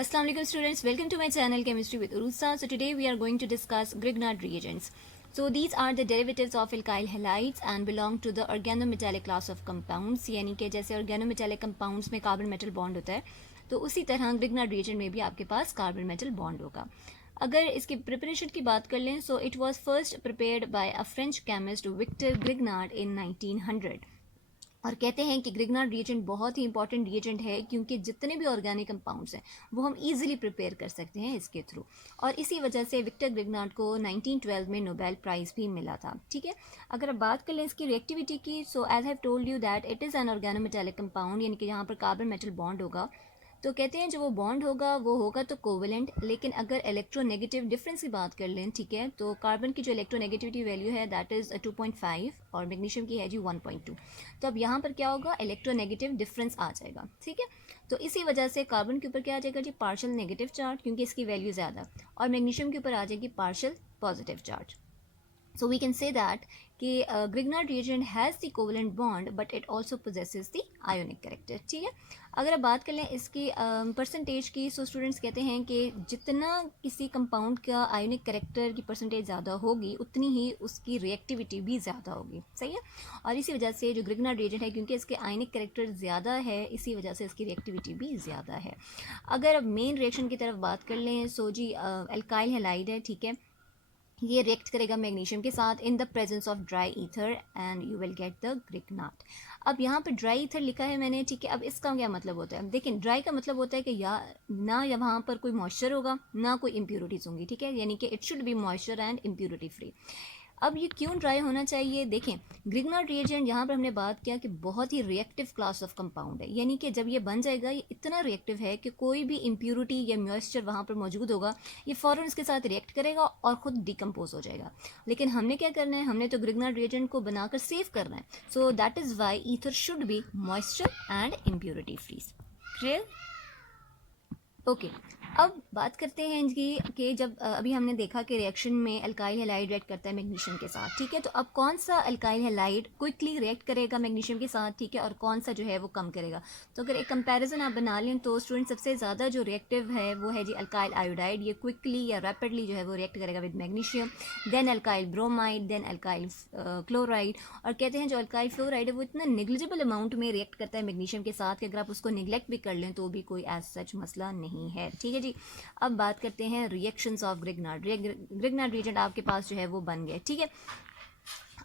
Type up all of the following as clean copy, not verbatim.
Assalamu alaikum students, welcome to my channel Chemistry with Urusa. So today we are going to discuss Grignard reagents. So these are the derivatives of alkyl halides and belong to the organometallic class of compounds. यानी कि जैसे organometallic compounds में carbon metal bond होता है तो उसी तरह Grignard reagent में भी आपके पास कार्बन मेटल बॉन्ड होगा. अगर इसकी प्रिपरेशन की बात कर लें so it was first prepared by a French chemist Victor Grignard in 1900. और कहते हैं कि ग्रिग्नार्ड रिएजेंट बहुत ही इंपॉर्टेंट रिएजेंट है क्योंकि जितने भी ऑर्गेनिक कंपाउंड्स हैं वो हम इजीली प्रिपेयर कर सकते हैं इसके थ्रू. और इसी वजह से विक्टर ग्रिग्नार्ड को 1912 में नोबेल प्राइज़ भी मिला था. ठीक है, अगर अब बात कर लें इसकी रिएक्टिविटी की so as have told you that it is an organometallic compound, यानी कि यहाँ पर कार्बन मेटल बॉन्ड होगा. तो कहते हैं जो वो बॉन्ड होगा वो होगा तो कोवेलेंट, लेकिन अगर इलेक्ट्रोनेगेटिव डिफरेंस की बात कर लें, ठीक है, तो कार्बन की जो इलेक्ट्रोनेगेटिविटी वैल्यू है दैट इज़ 2.5 और मैग्नीशियम की है जी 1.2. तो अब यहाँ पर क्या होगा, इलेक्ट्रोनेगेटिव डिफरेंस आ जाएगा. ठीक है, तो इसी वजह से कार्बन के ऊपर क्या आ जाएगा जी, पार्शियल नेगेटिव चार्ज क्योंकि इसकी वैल्यू ज़्यादा, और मैग्नीशियम के ऊपर आ जाएगी partial positive charge. So we can say that कि Grignard reagent has the covalent bond but it also possesses the ionic character. ठीक है, अगर आप बात कर लें इसकी परसेंटेज की सो स्टूडेंट्स कहते हैं कि जितना किसी कंपाउंड का आयोनिक करेक्टर की परसेंटेज ज़्यादा होगी उतनी ही उसकी रिएक्टिविटी भी ज़्यादा होगी. सही है, और इसी वजह से जो Grignard reagent है क्योंकि इसके आयोनिक करेक्टर ज़्यादा है इसी वजह से इसकी रिएक्टिविटी भी ज़्यादा है. अगर अब मेन रिएक्शन की तरफ बात कर लें सो जी एल्काइल हैलाइड है, ठीक है, ये रिएक्ट करेगा मैग्नीशियम के साथ in the presence of dry ether and you will get the Grignard. अब यहाँ पर ड्राई ईथर लिखा है मैंने, ठीक है, अब इसका क्या मतलब होता है, देखिए ड्राई का मतलब होता है कि या ना वहाँ पर कोई मॉइस्चर होगा ना कोई इम्प्योरिटीज़ होंगी. ठीक है, यानी कि it should be moisture and impurity free. अब ये क्यों ड्राई होना चाहिए, देखें ग्रिग्नार्ड रिएजेंट यहाँ पर हमने बात किया कि बहुत ही रिएक्टिव क्लास ऑफ कंपाउंड है, यानी कि जब ये बन जाएगा ये इतना रिएक्टिव है कि कोई भी इम्प्योरिटी या मॉइस्चर वहाँ पर मौजूद होगा ये फ़ौरन इसके साथ रिएक्ट करेगा और ख़ुद डिकम्पोज हो जाएगा. लेकिन हमने क्या करना है, हमने तो ग्रिग्नार्ड रिएजेंट को बनाकर सेव करना है. So that is why ether should be moisture and impurity free. Clear? Okay, अब बात करते हैं कि जब अभी हमने देखा कि रिएक्शन में अल्काइल हैलाइड रिएक्ट करता है मैग्नीशियम के साथ. ठीक है, तो अब कौन सा अल्काइल हैलाइड क्विकली रिएक्ट करेगा मैग्नीशियम के साथ, ठीक है, और कौन सा जो है वो कम करेगा. तो अगर एक कंपैरिजन आप बना लें तो स्टूडेंट सबसे ज़्यादा जो रिएक्टिव है वो है जी अल्काइल आयोडाइड. ये क्विकली या रैपिडली जो है वो रिएक्ट करेगा with magnesium. Then alkyl bromide, then alkyl chloride. और कहते हैं जो अल्काइल फ्लोराइड है वो इतना निग्लिजिबल अमाउंट में रिएक्ट करता है मैग्नीशियम के साथ कि अगर आप उसको निगलेक्ट भी कर लें तो भी कोई एज सच मसला नहीं है. ठीक है जी, अब बात करते हैं reactions of Grignard. Grignard reagent आपके पास जो है वो बन गए. ठीक है,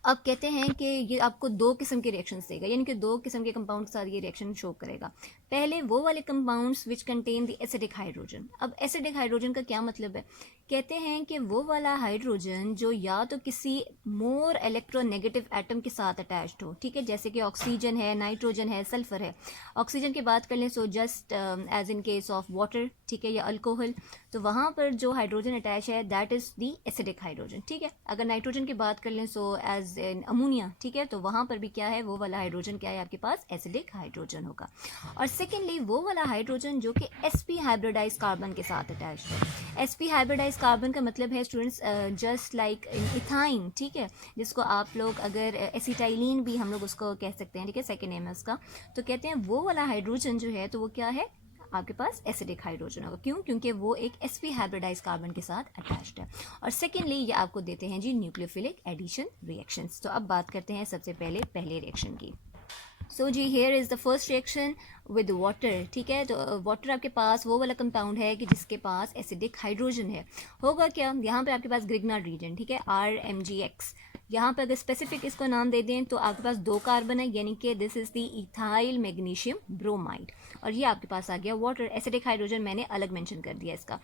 अब कहते हैं कि ये आपको दो किस्म के रिएक्शंस देगा, यानी कि दो किस्म के कंपाउंड के साथ ये रिएक्शन शो करेगा. पहले वो वाले compounds which contain the acidic hydrogen. अब एसिडिक हाइड्रोजन का क्या मतलब है, कहते हैं कि वो वाला हाइड्रोजन जो या तो किसी मोर इलेक्ट्रोनेगेटिव एटम के साथ अटैच्ड हो. ठीक है, जैसे कि ऑक्सीजन है, नाइट्रोजन है, सल्फर है. ऑक्सीजन की बात कर लें so just as in case of water, ठीक है, या अल्कोहल, तो वहाँ पर जो हाइड्रोजन अटैच है that is the acidic hydrogen. ठीक है, अगर नाइट्रोजन की बात कर लें सो एज इन अमोनिया, ठीक है, तो वहाँ पर भी क्या है, वो वाला हाइड्रोजन क्या है आपके पास, एसिडिक हाइड्रोजन होगा. और सेकेंडली वो वाला हाइड्रोजन जो कि sp हाइब्रिडाइज कार्बन के साथ अटैच है. sp हाइब्रिडाइज कार्बन का मतलब है स्टूडेंट्स जस्ट लाइक इथाइन. ठीक है, जिसको आप लोग अगर एसिटाइलिन भी हम लोग उसको कह सकते हैं. ठीक है, सेकेंड नेम है उसका. तो कहते हैं वो वाला हाइड्रोजन जो है तो वो क्या है आपके पास, एसिडिक हाइड्रोजन होगा. क्यों, क्योंकि वो एक sp हाइब्रिडाइज कार्बन के साथ अटैच्ड है. और सेकेंडली ये आपको देते हैं जी न्यूक्लियोफिलिक एडिशन रिएक्शंस. तो अब बात करते हैं सबसे पहले रिएक्शन की. सो जी here is the first reaction with water. ठीक है, तो वाटर आपके पास वो वाला कंपाउंड है कि जिसके पास एसिडिक हाइड्रोजन है. होगा क्या, यहाँ पे आपके पास ग्रिग्नार्ड रिएजेंट, ठीक है, RMgX. यहाँ पे अगर स्पेसिफिक इसको नाम दे दें तो आपके पास दो कार्बन है, यानी कि this is the ethyl magnesium bromide. और ये आपके पास आ गया वाटर. एसिडिक हाइड्रोजन मैंने अलग मेंशन कर दिया इसका.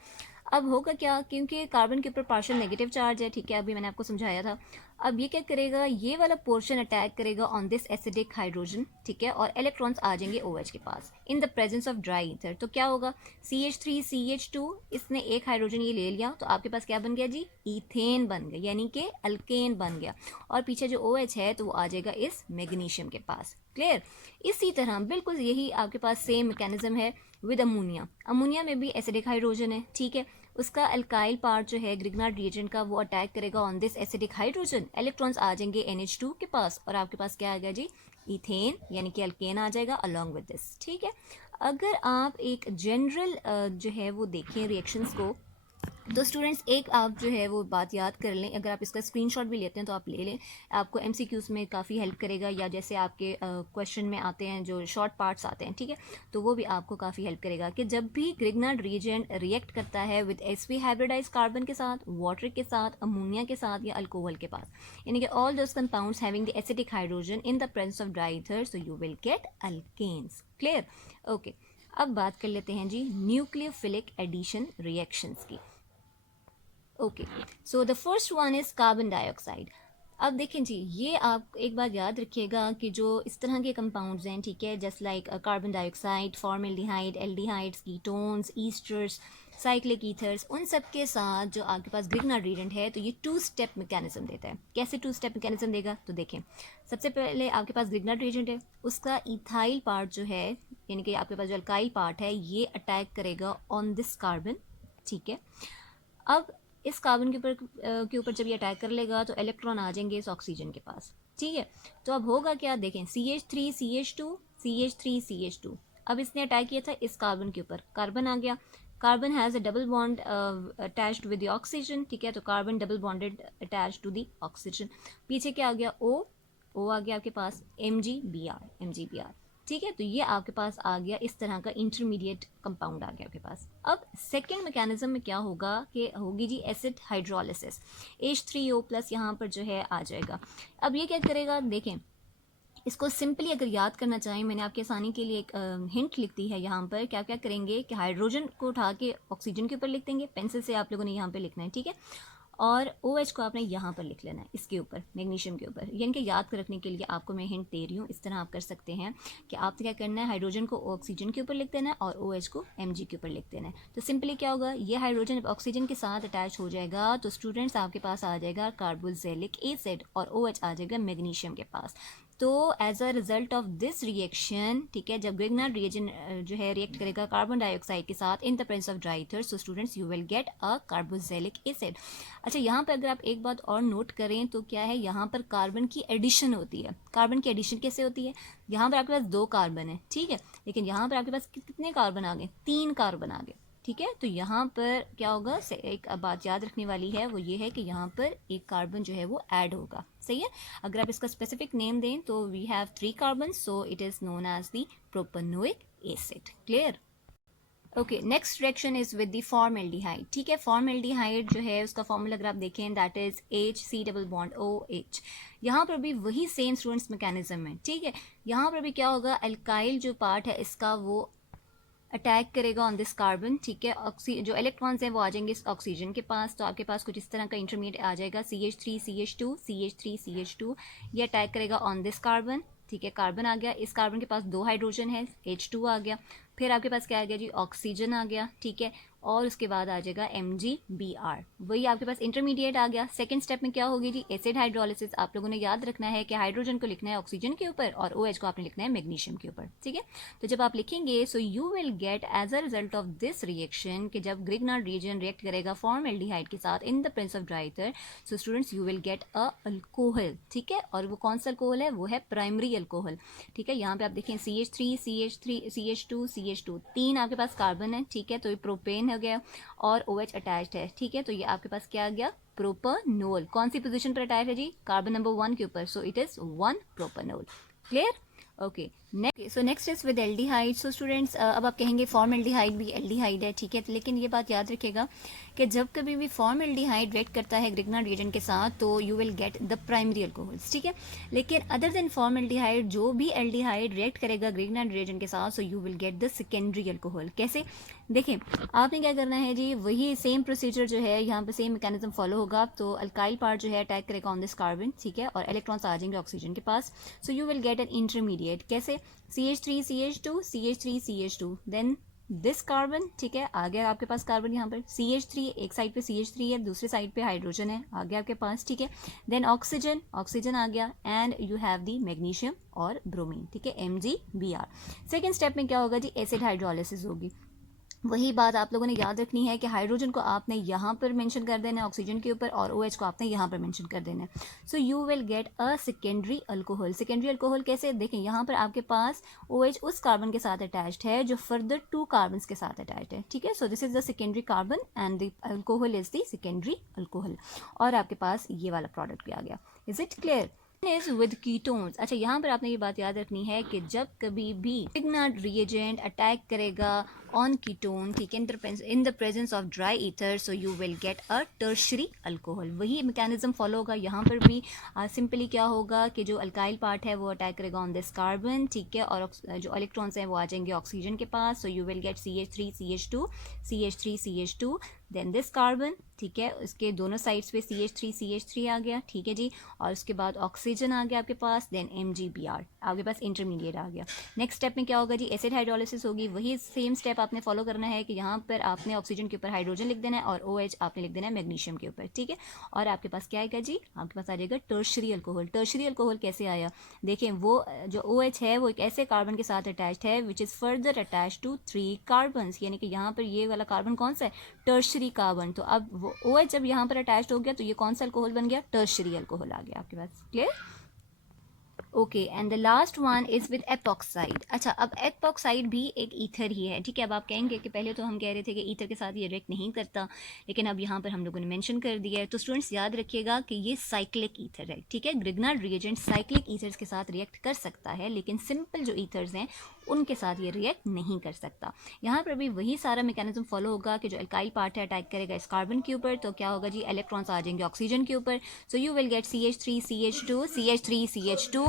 अब होगा क्या, क्योंकि कार्बन के ऊपर पार्शियल नेगेटिव चार्ज है, ठीक है, अभी मैंने आपको समझाया था. अब ये क्या करेगा, ये वाला पोर्शन अटैक करेगा ऑन दिस एसिडिक हाइड्रोजन. ठीक है, और इलेक्ट्रॉन्स आ जाएंगे OH के पास in the presence of dry ether. तो क्या होगा, CH3 CH2, इसने एक हाइड्रोजन ये ले लिया तो आपके पास क्या बन गया जी, ईथेन बन गया, यानी कि अल्केन बन गया. और पीछे जो OH है तो वो आ जाएगा इस मैग्नीशियम के पास. क्लियर? इसी तरह बिल्कुल यही आपके पास सेम मैकेनिज्म है विद अमोनिया. अमोनिया में भी एसिडिक हाइड्रोजन है. ठीक है, उसका अल्काइल पार्ट जो है ग्रिग्नार्ड रिएजेंट का वो अटैक करेगा on this acidic hydrogen. Electrons आ जाएंगे NH2 के पास और आपके पास क्या आ गया जी, इथेन, यानी कि अल्केन आ जाएगा अलॉन्ग विद दिस. ठीक है, अगर आप एक जनरल जो है वो देखें रिएक्शंस को, तो स्टूडेंट्स एक आप जो है वो बात याद कर लें, अगर आप इसका स्क्रीनशॉट भी लेते हैं तो आप ले लें, आपको एमसीक्यूज में काफ़ी हेल्प करेगा, या जैसे आपके क्वेश्चन में आते हैं जो शॉर्ट पार्ट्स आते हैं, ठीक है, तो वो भी आपको काफ़ी हेल्प करेगा कि जब भी ग्रिग्नार्ड रीजेंट रिएक्ट करता है विद sp हाइब्रिडाइज कार्बन के साथ, वाटर के साथ, अमोनिया के साथ या अल्कोहल के पास, यानी कि all those compounds having the acidic hydrogen in the presence of dry ether, so you will get alkanes. Clear? Okay, अब बात कर लेते हैं जी न्यूक्लियोफिलिक एडिशन रिएक्शंस की। Okay, so the first one is carbon dioxide. अब देखें जी, ये आप एक बात याद रखिएगा कि जो इस तरह के कंपाउंड्स हैं, ठीक है, just like carbon dioxide, formaldehyde, aldehydes, ketones, esters, cyclic ethers, उन सब के साथ जो आपके पास ग्रिग्नार्ड रिएजेंट है तो ये 2 स्टेप मैकेनिज्म देता है। कैसे 2 स्टेप मैकेनिज्म देगा? तो देखें, सबसे पहले आपके पास ग्रिग्नार्ड रिएजेंट है, उसका इथाइल पार्ट जो है, यानी कि आपके पास जो अल्काइल पार्ट है, ये अटैक करेगा ऑन दिस कार्बन, ठीक है। अब इस कार्बन के ऊपर जब ये अटैक कर लेगा तो इलेक्ट्रॉन आ जाएंगे इस ऑक्सीजन के पास, ठीक है। तो अब होगा क्या, देखें, CH3CH2 CH3CH2, अब इसने अटैक किया था इस कार्बन के ऊपर, कार्बन आ गया, carbon has a double bond attached with the oxygen, ठीक है, तो carbon double bonded attached to the oxygen, पीछे क्या आ गया, ओ आ गया आपके पास, MgBr, ठीक है। तो ये आपके पास आ गया, इस तरह का इंटरमीडिएट कंपाउंड आ गया आपके पास। अब सेकेंड मैकेनिज्म में क्या होगा कि होगी जी एसिड हाइड्रोलिसिस, H3O+ यहाँ पर जो है आ जाएगा। अब ये क्या करेगा, देखें, इसको सिंपली अगर याद करना चाहें, मैंने आपके आसानी के लिए एक हिंट लिख दी है यहाँ पर, क्या क्या करेंगे कि हाइड्रोजन को उठा के ऑक्सीजन के ऊपर लिख देंगे, पेंसिल से आप लोगों ने यहाँ पर लिखना है, ठीक है, और OH को आपने यहाँ पर लिख लेना है, इसके ऊपर, मैग्नीशियम के ऊपर, यानी कि याद रखने के लिए आपको मैं हिंट दे रही हूँ, इस तरह आप कर सकते हैं कि आपने क्या करना है, हाइड्रोजन को ऑक्सीजन के ऊपर लिख देना है और OH को Mg के ऊपर लिख देना है। तो सिंपली क्या होगा, ये हाइड्रोजन ऑक्सीजन के साथ अटैच हो जाएगा तो स्टूडेंट्स आपके पास आ जाएगा कार्बोक्सिलिक एसिड और OH आ जाएगा मैग्नीशियम के पास। तो as a result of this reaction, ठीक है, जब ग्रिग्नार्ड रिएजेंट जो है रिएक्ट करेगा कार्बन डाइऑक्साइड के साथ in the presence of dry ether, so students you will get a carboxylic acid. अच्छा, यहाँ पर अगर आप एक बात और नोट करें तो क्या है, यहाँ पर कार्बन की एडिशन होती है। कार्बन की एडिशन कैसे होती है, यहाँ पर आपके पास 2 कार्बन है, ठीक है, लेकिन यहाँ पर आपके पास कितने कार्बन आ गए, 3 कार्बन आ गए, ठीक है। तो यहाँ पर क्या होगा, एक बात याद रखने वाली है, वो ये है कि यहाँ पर एक कार्बन जो है वो ऐड होगा, सही है। अगर आप इसका स्पेसिफिक नेम दें तो we have 3 carbon, so it is known as the propanoic acid. Clear? Okay, next reaction is with the formaldehyde, ठीक है। फॉर्मेल्डिहाइड जो है उसका फॉर्मूला अगर आप देखें, दैट इज HC+OH। यहाँ पर भी वही सेम स्टूडेंट्स मैकेनिज्म है, ठीक है। यहाँ पर भी क्या होगा, अल्काइल जो पार्ट है इसका वो अटैक करेगा ऑन दिस कार्बन, ठीक है, जो इलेक्ट्रॉन्स हैं वो आ जाएंगे इस ऑक्सीजन के पास, तो आपके पास कुछ इस तरह का इंटरमीडिएट आ जाएगा, CH3CH2 ये अटैक करेगा ऑन दिस कार्बन, ठीक है, कार्बन आ गया, इस कार्बन के पास 2 हाइड्रोजन है, H2 आ गया, फिर आपके पास क्या आ गया जी, ऑक्सीजन आ गया, ठीक है, और उसके बाद आ जाएगा MgBr, वही आपके पास इंटरमीडिएट आ गया। सेकंड स्टेप में क्या होगी जी, एसिड हाइड्रोलिसिस। आप लोगों ने याद रखना है कि हाइड्रोजन को लिखना है ऑक्सीजन के ऊपर और OH को आपने लिखना है मैग्नीशियम के ऊपर, ठीक है। तो जब आप लिखेंगे, so you will get as a result of this reaction कि जब ग्रिग्नार्ड रिएजेंट रिएक्ट करेगा फॉर्मेल्डिहाइड के साथ in the presence of dry ether, so students you will get a alcohol, ठीक है, और वो कौन सा अल्कोहल है, वो है प्राइमरी अल्कोहल, ठीक है। यहाँ पे आप देखें CH2 CH2 3 आपके पास कार्बन है, ठीक है, तो ये प्रोपेन हो गया और OH अटैच्ड है, ठीक है, तो ये आपके पास क्या आ गया, प्रोपेनोल। कौन सी पोजीशन पर अटैच है जी, कार्बन नंबर 1 के ऊपर, so it is 1 propanol. Clear? Okay, next is with aldehyde. So students, अब आप कहेंगे फॉर्मेल्डिहाइड भी एल्डिहाइड है, ठीक है, लेकिन ये बात याद रखिएगा कि जब कभी भी फॉर्मेल्डिहाइड रिएक्ट करता है ग्रिग्नार्ड रिएजेंट के साथ तो you will get the primary alcohols, ठीक है, लेकिन अदर देन फॉर्मेल्डिहाइड जो भी एल्डिहाइड रिएक्ट करेगा ग्रिग्नार्ड रिएजेंट के साथ, सो you will get the secondary alcohol. कैसे? देखें, आपने क्या करना है जी, वही सेम प्रोसीजर जो है यहाँ पे सेम मैकेनिज्म फॉलो होगा। तो अल्काइल पार्ट जो है अटैक करेगा ऑन दिस कार्बन, ठीक है, और इलेक्ट्रॉन्स आ जाएंगे ऑक्सीजन के पास, so you will get an intermediate. कैसे? CH3CH2 देन दिस कार्बन, ठीक है, आ गया आपके पास कार्बन, यहाँ पर CH3, एक साइड पे CH3 है, दूसरे साइड पे हाइड्रोजन है, आ गया आपके पास, ठीक है, देन ऑक्सीजन आ गया, and you have the magnesium और ब्रोमीन, ठीक है, MgBr। सेकेंड स्टेप में क्या होगा जी, एसिड हाइड्रोलिसिस होगी। वही बात आप लोगों ने याद रखनी है कि हाइड्रोजन को आपने यहाँ पर मेंशन कर देना है ऑक्सीजन के ऊपर, और OH को आपने यहाँ पर मेंशन कर देना है. So you will get a secondary alcohol. Secondary alcohol कैसे, देखें यहाँ पर आपके पास OH उस कार्बन के साथ अटैच्ड है जो फर्दर 2 कार्बन के साथ अटैच्ड है. ठीक है, so this is the secondary carbon and the alcohol is the secondary alcohol. और आपके पास ये वाला प्रोडक्ट भी आ गया. Is it clear? Is with ketones. अच्छा, यहाँ पर आपने ये बात याद रखनी है कि जब कभी भी ग्रिग्नार्ड रिएजेंट अटैक करेगा ऑन कीटोन, ठीक है, इन the presence of dry ether, so you will get a tertiary alcohol. वही मैकेनिज्म फॉलो होगा यहाँ पर भी. सिंपली क्या होगा कि जो अल्काइल पार्ट है वो अटैक करेगा ऑन दिस कार्बन, ठीक है, और जो इलेक्ट्रॉन्स हैं वो आ जाएंगे ऑक्सीजन के पास. So you will get CH3CH2, CH3CH2, then this carbon, ठीक है, उसके दोनों साइड्स पे CH3CH3 आ गया, ठीक है जी, और उसके बाद ऑक्सीजन आ गया आपके पास, देन MgBr आपके पास इंटरमीडिएट आ गया. नेक्स्ट स्टेप में क्या होगा जी, एसिड हाइड्रोलिसिस होगी. वही सेम स्टेप आपने फॉलो करना है कि यहाँ पर आपने ऑक्सीजन के ऊपर हाइड्रोजन लिख देना है और OH आपने लिख देना है मैग्नीशियम के ऊपर, ठीक है, और आपके पास क्या आएगा जी, आपके पास आ जाएगा टर्शरी अल्कोहल. टर्शरी अल्कोहल कैसे आया, देखें वो जो OH है वो एक ऐसे कार्बन के साथ अटैच्ड है which is further attach to 3 carbon, यानी कि यहाँ पर ये वाला कार्बन कौन सा है, टर्शरी कार्बन. तो अब वो OH जब यहाँ पर अटैच्ड हो गया तो ये कौन सा अल्कोहल बन गया, टर्शरी अल्कोहल आ गया आपके पास. Clear? Okay, and the last one is with epoxide. अच्छा, अब एपॉक्साइड भी एक ईथर ही है, ठीक है. अब आप कहेंगे कि पहले तो हम कह रहे थे कि ईथर के साथ ये रिएक्ट नहीं करता, लेकिन अब यहाँ पर हम लोगों ने मेंशन कर दिया है. तो स्टूडेंट्स याद रखिएगा कि ये साइक्लिक ईथर है, ठीक है. ग्रिग्नार्ड रिएजेंट साइक्लिक ईथर्स के साथ रिएक्ट कर सकता है, लेकिन सिंपल जो ईथर्स हैं उनके साथ ये रिएक्ट नहीं कर सकता. यहाँ पर भी वही सारा मैकेनिज्म फॉलो होगा कि जो अल्काइल पार्ट है अटैक करेगा इस कार्बन के ऊपर, तो क्या होगा जी, इलेक्ट्रॉन्स आ जाएंगे ऑक्सीजन के ऊपर. So you will get CH3CH2, CH3CH2,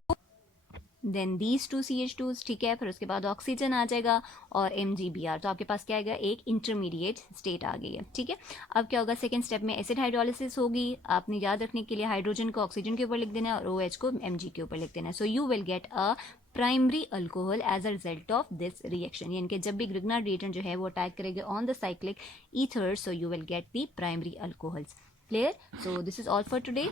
then these 2 CH2s, ठीक है, फिर उसके बाद ऑक्सीजन आ जाएगा और MgBr. तो आपके पास क्या आएगा, एक इंटरमीडिएट स्टेट आ गई है, ठीक है. अब क्या होगा, सेकंड स्टेप में एसिड हाइड्रोलिसिस होगी. आपने याद रखने के लिए हाइड्रोजन को ऑक्सीजन के ऊपर लिख देना है और OH को Mg के ऊपर लिख देना है. So you will get a primary alcohol as a result of this reaction, यानी कि जब भी ग्रिग्नार्ड रिएजेंट जो है वो अटैक करेगा on the cyclic ether, so you will get the primary alcohols. Clear? So this is all for today.